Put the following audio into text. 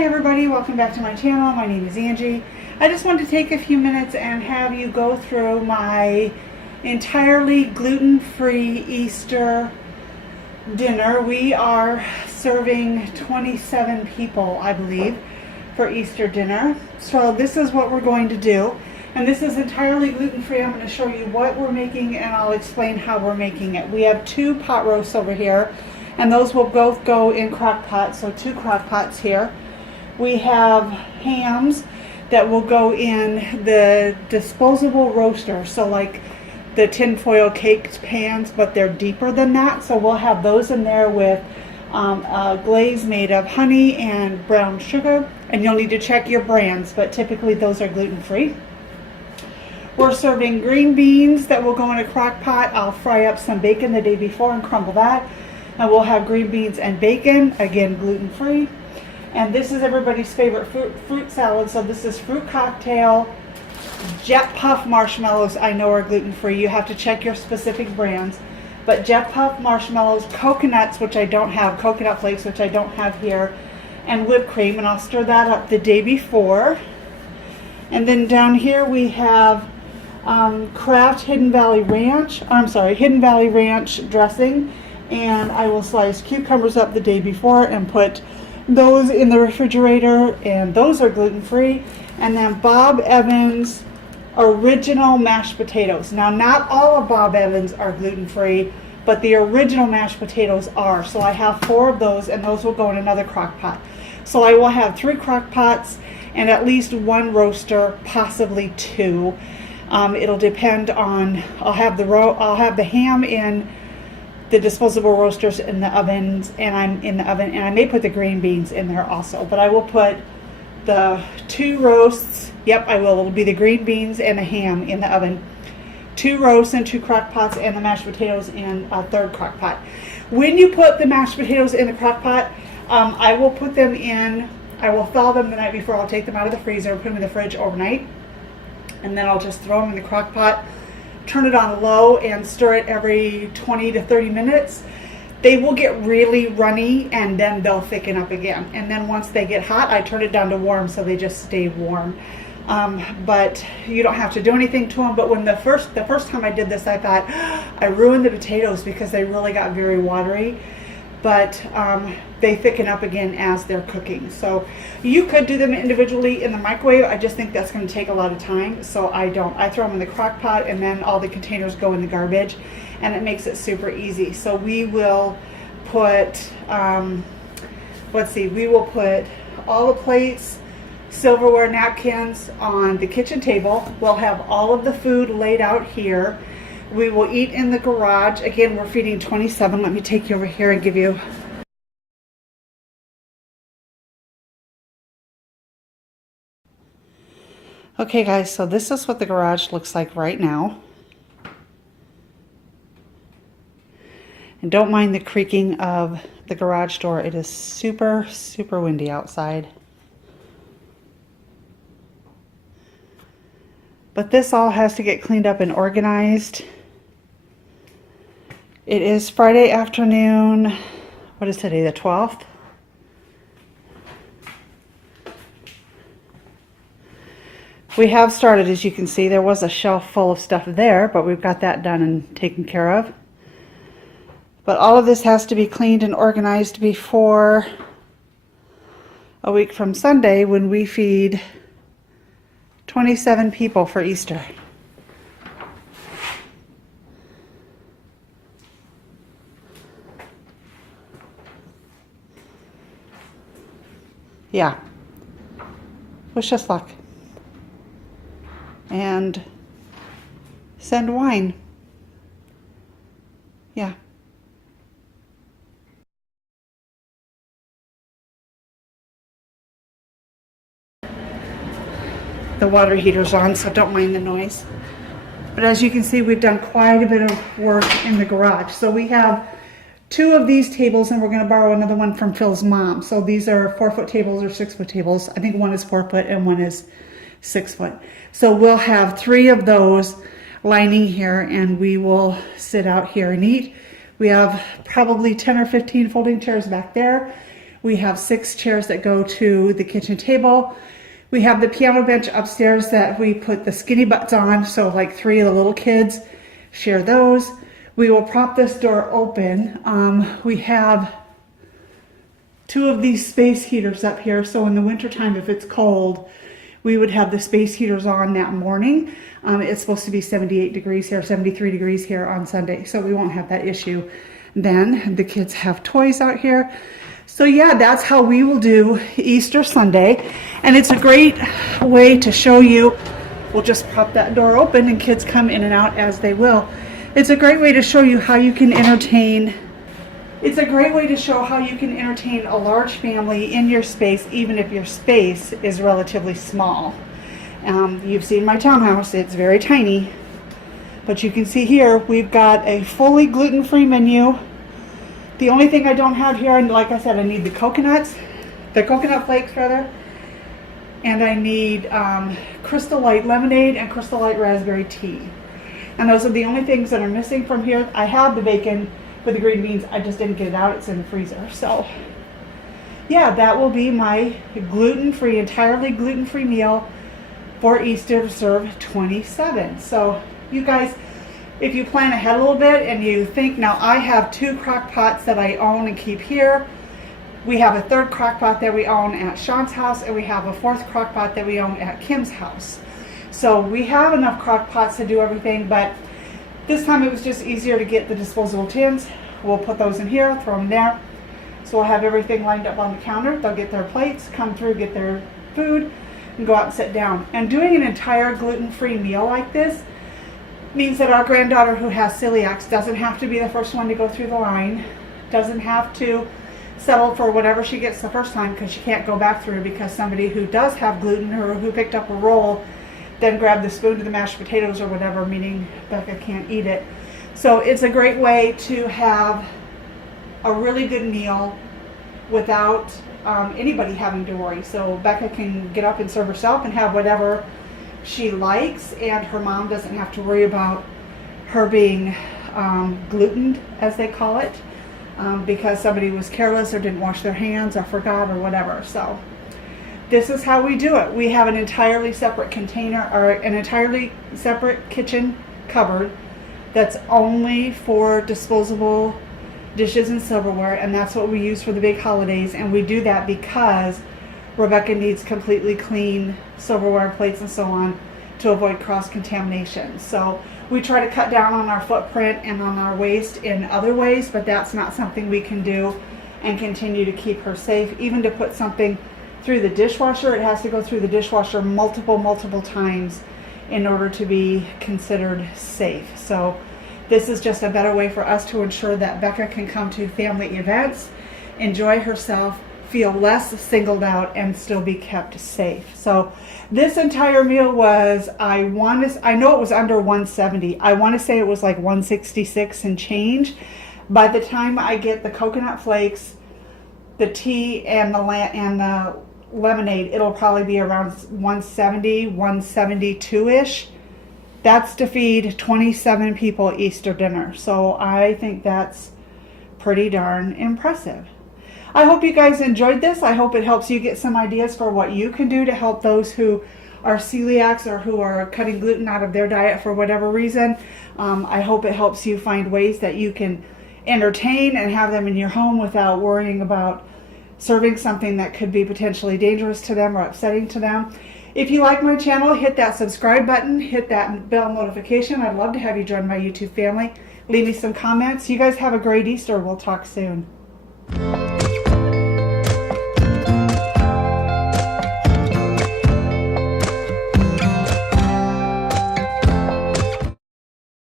Hi everybody, welcome back to my channel. My name is Angie. I just wanted to take a few minutes and have you go through my entirely gluten-free Easter dinner. We are serving 27 people, I believe, for Easter dinner. So this is what we're going to do. And this is entirely gluten-free. I'm going to show you what we're making and I'll explain how we're making it. We have 2 pot roasts over here, and those will both go in crock pots, so 2 crock pots here. We have hams that will go in the disposable roaster, so like the tinfoil caked pans, but they're deeper than that. So we'll have those in there with a glaze made of honey and brown sugar, and you'll need to check your brands, but typically those are gluten-free. We're serving green beans that will go in a crock pot. I'll fry up some bacon the day before and crumble that. And we'll have green beans and bacon, again gluten-free. And this is everybody's favorite fruit salad. So this is fruit cocktail, Jet Puff marshmallows. I know are gluten-free. You have to check your specific brands. But Jet Puff marshmallows, coconuts, which I don't have, coconut flakes, which I don't have here, and whipped cream. And I'll stir that up the day before. And then down here we have Kraft Hidden Valley Ranch dressing, and I will slice cucumbers up the day before and put those in the refrigerator, and those are gluten-free. And then Bob Evans original mashed potatoes. Now, not all of Bob Evans are gluten-free, but the original mashed potatoes are. So I have 4 of those, and those will go in another crock pot. So I will have 3 crock pots and at least 1 roaster, possibly 2. It'll depend on, I'll have the ham in the disposable roasters in the ovens, and I'm in the oven, and I may put the green beans in there also, but I will put the 2 roasts, yep I will, it'll be the green beans and the ham in the oven, 2 roasts in 2 crock pots, and the mashed potatoes in a 3rd crock pot. When you put the mashed potatoes in the crock pot, I will put them in, I will thaw them the night before. I'll take them out of the freezer and put them in the fridge overnight, and then I'll just throw them in the crock pot, turn it on low, and stir it every 20 to 30 minutes. They will get really runny, and then they'll thicken up again. And then once they get hot, I turn it down to warm so they just stay warm. But you don't have to do anything to them. But when the first time I did this, I thought I ruined the potatoes because they really got very watery. But they thicken up again as they're cooking. So you could do them individually in the microwave. I just think that's going to take a lot of time, so I don't. I throw them in the crock pot, and then all the containers go in the garbage, and it makes it super easy. So we will put, we will put all the plates, silverware, napkins on the kitchen table. We'll have all of the food laid out here. We will eat in the garage. Again, we're feeding 27. Let me take you over here and give you. Okay guys, so this is what the garage looks like right now. And don't mind the creaking of the garage door. It is super, super windy outside. But this all has to get cleaned up and organized. It is Friday afternoon. What is today, the 12th? We have started, as you can see. There was a shelf full of stuff there, but we've got that done and taken care of. But all of this has to be cleaned and organized before a week from Sunday, when we feed 27 people for Easter. Yeah. Wish us luck. And send wine. Yeah. The water heater's on, so don't mind the noise. But as you can see, we've done quite a bit of work in the garage. So we have 2 of these tables, and we're going to borrow another one from Phil's mom. So these are 4-foot tables or 6-foot tables. I think one is 4 foot and one is 6 foot. So we'll have 3 of those lining here, and we will sit out here and eat. We have probably 10 or 15 folding chairs back there. We have 6 chairs that go to the kitchen table. We have the piano bench upstairs that we put the skinny butts on, so like 3 of the little kids share those. We will prop this door open. We have 2 of these space heaters up here, so in the wintertime, if it's cold, we would have the space heaters on that morning. It's supposed to be 78 degrees here, 73 degrees here on Sunday, so we won't have that issue. Then the kids have toys out here. So yeah, that's how we will do Easter Sunday. And it's a great way to show you, we'll just prop that door open and kids come in and out as they will. It's a great way to show you how you can entertain. It's a great way to show how you can entertain a large family in your space, even if your space is relatively small. You've seen my townhouse, it's very tiny. But you can see here, we've got a fully gluten-free menu. The only thing I don't have here, and like I said, I need the coconut flakes rather, and I need Crystal Light lemonade and Crystal Light raspberry tea. And those are the only things that are missing from here. I have the bacon for the green beans, I just didn't get it out, it's in the freezer. So yeah, that will be my gluten-free, entirely gluten-free meal for Easter to serve 27. So you guys, if you plan ahead a little bit and you think, now I have 2 crock pots that I own and keep here. We have a 3rd crock pot that we own at Sean's house, and we have a 4th crock pot that we own at Kim's house. So we have enough crock pots to do everything, but this time it was just easier to get the disposable tins. We'll put those in here, throw them there. So we'll have everything lined up on the counter. They'll get their plates, come through, get their food, and go out and sit down. And doing an entire gluten-free meal like this means that our granddaughter who has celiacs doesn't have to be the first one to go through the line, doesn't have to settle for whatever she gets the first time because she can't go back through because somebody who does have gluten or who picked up a roll then grabbed the spoon to the mashed potatoes or whatever, meaning Becca can't eat it. So it's a great way to have a really good meal without anybody having to worry. So Becca can get up and serve herself and have whatever she likes, and her mom doesn't have to worry about her being glutened, as they call it, because somebody was careless or didn't wash their hands or forgot or whatever. So this is how we do it. We have an entirely separate container, or an entirely separate kitchen cupboard that's only for disposable dishes and silverware, and that's what we use for the big holidays. And we do that because Rebecca needs completely clean silverware, plates, and so on to avoid cross-contamination. So we try to cut down on our footprint and on our waste in other ways, but that's not something we can do and continue to keep her safe. Even to put something through the dishwasher, it has to go through the dishwasher multiple times in order to be considered safe. So this is just a better way for us to ensure that Becca can come to family events, enjoy herself, feel less singled out, and still be kept safe. So this entire meal was, I know it was under 170. I want to say it was like 166 and change. By the time I get the coconut flakes, the tea, and the lemonade, it'll probably be around 170, 172-ish. That's to feed 27 people Easter dinner. So I think that's pretty darn impressive. I hope you guys enjoyed this. I hope it helps you get some ideas for what you can do to help those who are celiacs or who are cutting gluten out of their diet for whatever reason. I hope it helps you find ways that you can entertain and have them in your home without worrying about serving something that could be potentially dangerous to them or upsetting to them. If you like my channel, hit that subscribe button, hit that bell notification. I'd love to have you join my YouTube family. Leave me some comments. You guys have a great Easter. We'll talk soon.